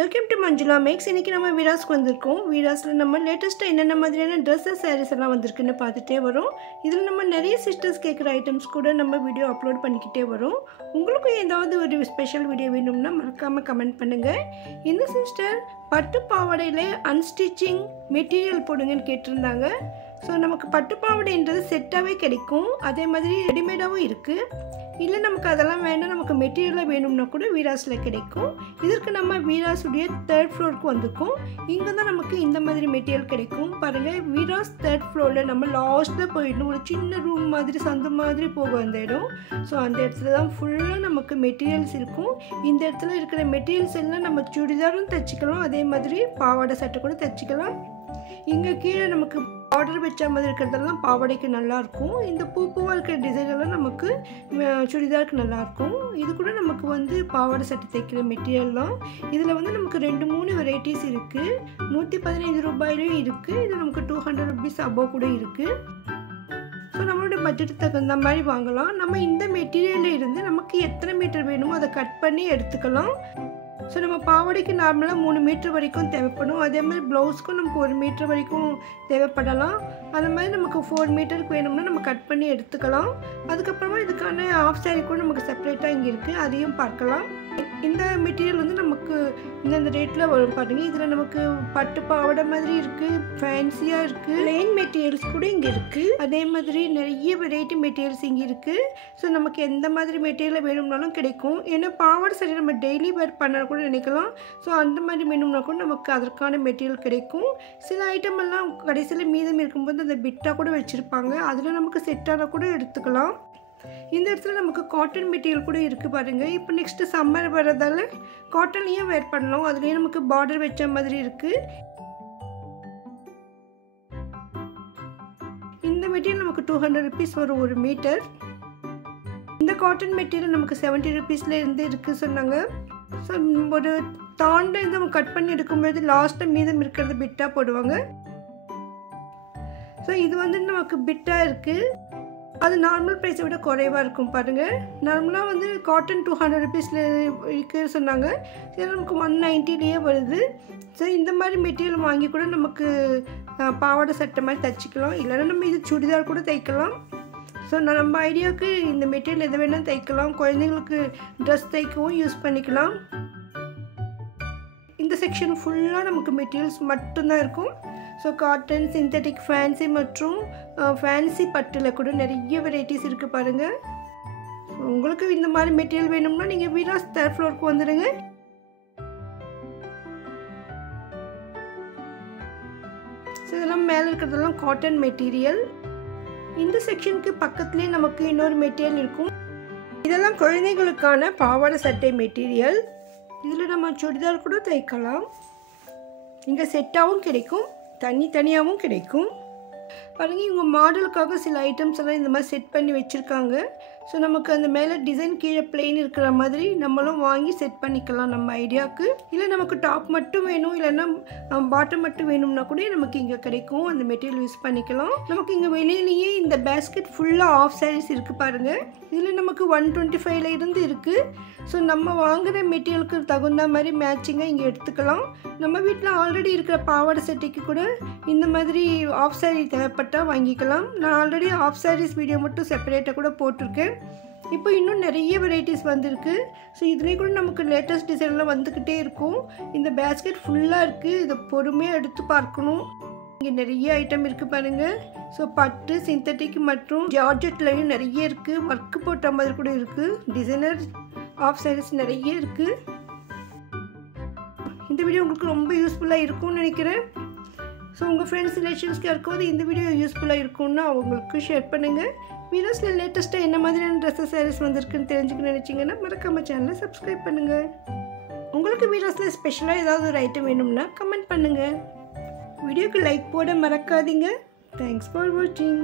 Welcome to Manjula maths. இன்றைக்கி நம்ம வீராஸ்க்கு வந்திருக்கோம். வீராஸில் நம்ம லேட்டஸ்ட்டாக என்னென்ன மாதிரியான ட்ரெஸ்ஸஸ் சாரீஸ் எல்லாம் வந்திருக்குன்னு பார்த்துட்டே வரோம். இதில் நம்ம நிறைய சிஸ்டர்ஸ் கேட்குற ஐட்டம்ஸ் கூட நம்ம வீடியோ அப்லோட் பண்ணிக்கிட்டே வரோம். உங்களுக்கும் ஏதாவது ஒரு ஸ்பெஷல் வீடியோ வேணும்னா மறக்காமல் கமெண்ட் பண்ணுங்கள். இந்த சிஸ்டர் பட்டு பாவாடையில் அன்ஸ்டிச்சிங் மெட்டீரியல் போடுங்கன்னு கேட்டிருந்தாங்க. ஸோ நமக்கு பட்டு பாவாடைன்றது செட்டாகவே கிடைக்கும், அதே மாதிரி ரெடிமேடாகவும் இருக்குது. இல்லை நமக்கு அதெல்லாம் வேண்டாம், நமக்கு மெட்டீரியலாக வேணும்னா கூட வீராஸில் கிடைக்கும். இதற்கு நம்ம வீராஸுடைய 3rd ஃப்ளோருக்கு வந்திருக்கோம். இங்கே தான் நமக்கு இந்த மாதிரி மெட்டீரியல் கிடைக்கும். பாருங்கள், வீராஸ் 3rd ஃப்ளோரில் நம்ம லாஸ்ட்டில் போயிடணும். ஒரு சின்ன ரூம் மாதிரி சந்து மாதிரி போகும் அந்த இடம். ஸோ அந்த இடத்துல தான் ஃபுல்லாக நமக்கு மெட்டீரியல்ஸ் இருக்கும். இந்த இடத்துல இருக்கிற மெட்டீரியல்ஸ் எல்லாம் நம்ம சுடிதாரும் தைச்சிக்கலாம், அதே மாதிரி பாவாடை சட்டை கூட தைச்சிக்கலாம். இங்கே கீழே நமக்கு பார்டர் வச்ச மாதிரி இருக்கிறதெல்லாம் பாவாடைக்கு நல்லாயிருக்கும். இந்த பூவாக இருக்கிற டிசைன் எல்லாம் நமக்கு சுடிதாருக்கு நல்லாயிருக்கும். இது கூட நமக்கு வந்து பாவாடை சட்டை தைக்கிற மெட்டீரியல் தான். இதில் வந்து நமக்கு 2-3 வெரைட்டிஸ் இருக்குது. 115 ரூபாயிலும் இருக்குது. இது நமக்கு 200 ருபீஸ் அபோவ் கூட இருக்குது. ஸோ நம்மளோட பட்ஜெட்டுக்கு தகுந்த மாதிரி வாங்கலாம். நம்ம இந்த மெட்டீரியலில் இருந்து நமக்கு எத்தனை மீட்டர் வேணுமோ அதை கட் பண்ணி எடுத்துக்கலாம். ஸோ நம்ம பாவாடைக்கு நார்மலாக 3 மீட்டர் வரைக்கும் தேவைப்படும். அதே மாதிரி ப்ளவுஸ்க்கும் நமக்கு 1 மீட்டர் வரைக்கும் தேவைப்படலாம். அந்த மாதிரி நமக்கு 4 மீட்டருக்கு வேணும்னா நம்ம கட் பண்ணி எடுத்துக்கலாம். அதுக்கப்புறமா இதுக்கான ஆஃப் சாரீ கூட நமக்கு செப்பரேட்டாக இங்கே இருக்குது, அதையும் பார்க்கலாம். இந்த மெட்டீரியல் வந்து நமக்கு இந்த ரேட்டில் வரும் பாருங்கள். இதில் நமக்கு பட்டு பாவாடை மாதிரி இருக்குது, ஃபேன்சியாக இருக்குது, ப்ளெயின் மெட்டீரியல்ஸ் கூட இங்கே இருக்குது. அதே மாதிரி நிறைய வெரைட்டி மெட்டீரியல்ஸ் இங்கே இருக்குது. ஸோ நமக்கு எந்த மாதிரி மெட்டீரியல் வேணும்னாலும் கிடைக்கும். ஏன்னா பாவாடை சரி நம்ம டெய்லி வேர் பண்ண கூட நினைக்கலாம். ஸோ அந்த மாதிரி வேணும்னா கூட நமக்கு அதற்கான மெட்டீரியல் கிடைக்கும். சில ஐட்டம் எல்லாம் கடைசியில் மீதம் இருக்கும்போது அந்த பிட்டாக கூட வச்சுருப்பாங்க, அதில் நமக்கு செட்டான கூட எடுத்துக்கலாம். இந்த இடத்துல நமக்கு காட்டன் மெட்டீரியல் கூட இருக்குது பாருங்கள். இப்போ நெக்ஸ்ட்டு சம்மர் வர்றதால காட்டன்லேயும் வேர் பண்ணலாம். அதுலேயும் நமக்கு பார்டர் வச்ச மாதிரி இருக்குது. இந்த மெட்டீரியல் நமக்கு 200 ருபீஸ் வரும் ஒரு மீட்டர். இந்த காட்டன் மெட்டீரியல் நமக்கு 70 ருபீஸ்லேருந்து இருக்குது சொன்னாங்க. ஸோ ஒரு தாண்டை நம்ம கட் பண்ணி எடுக்கும்போது லாஸ்ட்டாக மீதம் இருக்கிறது பிட்டாக போடுவாங்க. ஸோ இது வந்து நமக்கு பிட்டாக இருக்குது. அது நார்மல் ப்ரைஸை விட குறைவாக இருக்கும் பாருங்கள். நார்மலாக வந்து காட்டன் 200 ருபீஸில் இருக்குது சொன்னாங்க. சரி, நமக்கு 190லேயே வருது. ஸோ இந்த மாதிரி மெட்டீரியல் வாங்கி கூட நமக்கு பாவாடை சட்டை மாதிரி தைச்சிக்கலாம். இல்லைன்னா நம்ம இது சுடிதார் கூட தைக்கலாம். ஸோ நம்ம ஐடியாவுக்கு இந்த மெட்டீரியல் எது வேணால் தைக்கலாம். குழந்தைங்களுக்கு ட்ரெஸ் தைக்கவும் யூஸ் பண்ணிக்கலாம். இந்த செக்ஷன் ஃபுல்லாக நமக்கு மெட்டீரியல்ஸ் மட்டும்தான் இருக்கும். ஸோ காட்டன், சிந்தட்டிக், ஃபேன்சி மற்றும் ஃபேன்சி பட்டில் கூட நிறைய வெரைட்டிஸ் இருக்குது பாருங்கள். உங்களுக்கு இந்த மாதிரி மெட்டீரியல் வேணும்னா நீங்கள் வீராஸ் 3rd ஃப்ளோருக்கு வந்துடுங்க. ஸோ இதெல்லாம் மேலே இருக்கிறதெல்லாம் காட்டன் மெட்டீரியல். இந்த செக்ஷனுக்கு பக்கத்துலேயே நமக்கு இன்னொரு மெட்டீரியல் இருக்கும். இதெல்லாம் குழந்தைகளுக்கான பாவாடை சட்டை மெட்டீரியல். இதில் நம்ம சுடிதார் கூட தைக்கலாம். இங்கே செட்டாகவும் கிடைக்கும், தனியாகவும் கிடைக்கும் பாருங்கள். இவங்க மாடலுக்காக சில ஐட்டம்ஸ் எல்லாம் இந்த மாதிரி செட் பண்ணி வச்சுருக்காங்க. ஸோ நமக்கு அந்த மேலே டிசைன் கீழே பிளெயின் இருக்கிற மாதிரி நம்மளும் வாங்கி செட் பண்ணிக்கலாம் நம்ம ஐடியாவுக்கு. இல்லை நமக்கு டாப் மட்டும் வேணும், இல்லைன்னா பாட்டம் மட்டும் வேணும்னா கூட நமக்கு இங்கே கிடைக்கும். அந்த மெட்டீரியல் யூஸ் பண்ணிக்கலாம். நமக்கு இங்கே வெளியிலேயே இந்த பேஸ்கெட் ஃபுல்லாக ஆஃப் சாரீஸ் இருக்குது பாருங்கள். இதில் நமக்கு 125ல இருந்து இருக்குது. ஸோ நம்ம வாங்குகிற மெட்டீரியலுக்கு தகுந்த மாதிரி மேட்சிங்காக இங்கே எடுத்துக்கலாம். நம்ம வீட்டில் ஆல்ரெடி இருக்கிற பாவாடை சட்டைக்கு கூட இந்த மாதிரி ஆஃப் சாரீ தேவைப்பட்டால் வாங்கிக்கலாம். நான் ஆல்ரெடி ஆஃப் சாரீஸ் வீடியோ மட்டும் செப்பரேட்டாக கூட போட்டிருக்கேன். இப்போ இன்னும் நிறைய வெரைட்டிஸ் வந்திருக்கு. ஸோ இதுலேயே கூட நமக்கு லேட்டஸ்ட் டிசைன்லாம் வந்துக்கிட்டே இருக்கும். இந்த பேஸ்கெட் ஃபுல்லாக இருக்குது, இதை பொறுமையாக எடுத்து பார்க்கணும். இங்கே நிறைய ஐட்டம் இருக்குது பாருங்கள். ஸோ பட்டு, சிந்தட்டிக் மற்றும் ஜார்ஜெட்லையும் நிறைய இருக்குது. ஒர்க்கு போட்ட மாதிரி கூட இருக்குது. டிசைனர் ஆஃப் சாரீஸ் நிறைய இருக்குது. இந்த வீடியோ உங்களுக்கு ரொம்ப யூஸ்ஃபுல்லாக இருக்கும்னு நினைக்கிறேன். ஸோ உங்கள் ஃப்ரெண்ட்ஸ், ரிலேஷன்ஸ்க்கு யாருக்காவது இந்த வீடியோ யூஸ்ஃபுல்லாக இருக்கும்னா அவங்களுக்கு ஷேர் பண்ணுங்கள். வீடியோஸில் லேட்டஸ்ட்டாக என்ன மாதிரியான ட்ரெஸ்ஸஸ் சாரீஸ் வந்திருக்குன்னு தெரிஞ்சுக்க நினச்சிங்கன்னா மறக்காம சேனலை சப்ஸ்கிரைப் பண்ணுங்கள். உங்களுக்கு வீடியோஸில் ஸ்பெஷலாக ஏதாவது ஒரு ஐட்டம் வேணும்னா கமெண்ட் பண்ணுங்கள். வீடியோக்கு லைக் போட மறக்காதீங்க. தேங்க்ஸ் ஃபார் வாட்சிங்.